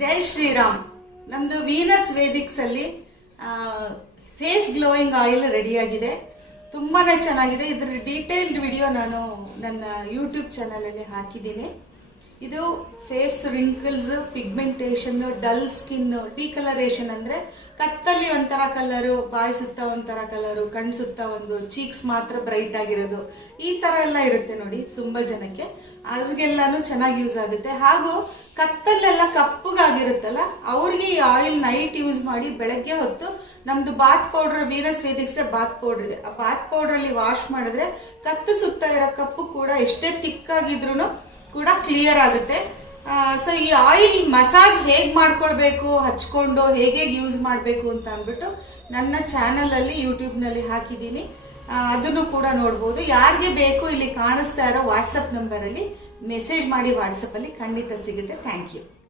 ಜೈ ಶ್ರೀರಾಮ್. ನಮ್ದು ವೀನಸ್ ವೇದಿಕ್ಸ್ ಅಲ್ಲಿ face glowing oil ರೆಡಿಯಾಗಿದೆ. ತುಂಬಾನೇ ಚೆನ್ನಾಗಿದೆ. ಇದ್ರ ಡೀಟೇಲ್ಡ್ ವಿಡಿಯೋ ನಾನು ನನ್ನ ಯೂಟ್ಯೂಬ್ ಚಾನಲ್ ಅಲ್ಲಿ ಹಾಕಿದ್ದೀನಿ. ಇದು face wrinkles, pigmentation, dull skin, discolouration ಅಂದ್ರೆ ಕತ್ತಲ್ಲಿ ಒಂಥರ ಕಲರು, ಬಾಯಿ ಸುತ್ತ ಒಂಥರ ಕಲರು, ಕಣ್ ಸುತ್ತ ಒಂದು ಚೀಕ್ಸ್ ಮಾತ್ರ ಬ್ರೈಟ್ ಆಗಿರೋದು, ಈ ತರ ಎಲ್ಲ ಇರುತ್ತೆ ನೋಡಿ ತುಂಬಾ ಜನಕ್ಕೆ. ಅವ್ರಿಗೆಲ್ಲಾನು ಚೆನ್ನಾಗಿ ಯೂಸ್ ಆಗುತ್ತೆ. ಹಾಗೂ ಕತ್ತಲ್ಲೆಲ್ಲ ಕಪ್ಪಗಾಗಿರುತ್ತಲ್ಲ ಅವ್ರಿಗೆ ಈ ಆಯಿಲ್ ನೈಟ್ ಯೂಸ್ ಮಾಡಿ ಬೆಳಗ್ಗೆ ಹೊತ್ತು ನಮ್ದು bath powder, Venus Vedics bath powder ಇದೆ, ಆ ಬಾತ್ ಪೌಡರ್ ಅಲ್ಲಿ ವಾಶ್ ಮಾಡಿದ್ರೆ ಕತ್ತು ಸುತ್ತ ಇರೋ ಕಪ್ಪು ಕೂಡ ಎಷ್ಟೇ ತಿಕ್ಕಾಗಿದ್ರು ಕೂಡ ಕ್ಲಿಯರ್ ಆಗುತ್ತೆ. ಸೊ ಈ ಆಯಿಲ್ ಮಸಾಜ್ ಹೇಗ್ ಮಾಡ್ಕೊಳ್ಬೇಕು, ಹಚ್ಕೊಂಡು ಹೇಗೆ ಯೂಸ್ ಮಾಡಬೇಕು ಅಂತ ಅಂದ್ಬಿಟ್ಟು ನನ್ನ ಚಾನಲ್ ಅಲ್ಲಿ ಯೂಟ್ಯೂಬ್ ನಲ್ಲಿ ಹಾಕಿದ್ದೀನಿ. ಅದನ್ನು ಕೂಡ ನೋಡ್ಬೋದು. ಯಾರಿಗೆ ಬೇಕು ಇಲ್ಲಿ ಕಾಣಿಸ್ತಾ ಇರೋ ವಾಟ್ಸಪ್ ನಂಬರ್ ಅಲ್ಲಿ ಮೆಸೇಜ್ ಮಾಡಿ, ವಾಟ್ಸಪ್ ಅಲ್ಲಿ ಖಂಡಿತ ಸಿಗುತ್ತೆ. Thank you.